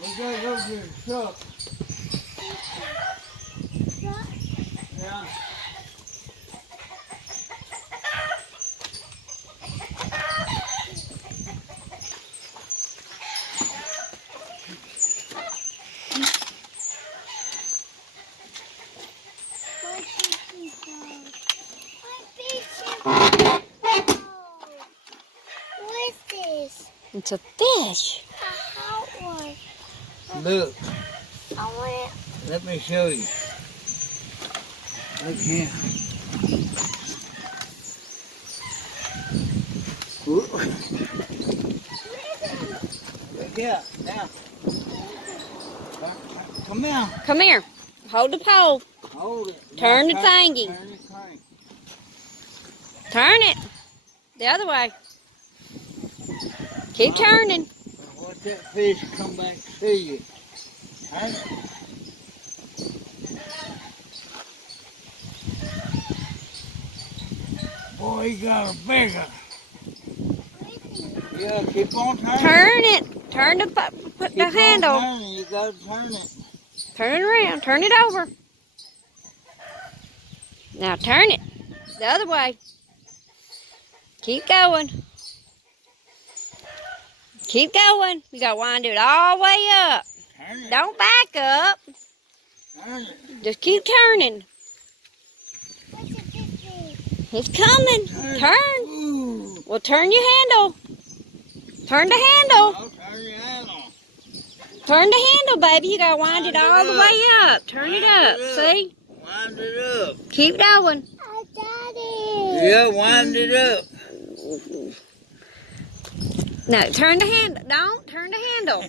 We gotta go get a truck. Yeah. What is this? It's a fish. A hot one. Look, I want it. let me show you. Look here. Look here, now. Come here. Come here. Hold the pole. Hold it. Turn the Now, thingy. Turn the crank. Turn it. The other way. Keep turning. Watch that fish come back to see you. Turn it. Boy, he got a bigger. Yeah, keep on turning. Turn it. Turn the put Keep the on handle. turning. You gotta turn it. Turn it around. Turn it over. Now turn it the other way. Keep going. Keep going. You gotta wind it all the way up. Turn it. Don't back up. Turn it. Just keep turning. What's it this? It's coming. Turn. Ooh. Well, turn your handle. Turn the handle. Oh, turn your handle. Turn the handle, baby. You gotta wind it all the way up. Turn it Wind up. it up. See? Wind it up. Keep going. I got it. Yeah, wind it up. No, turn the handle. Don't turn the handle.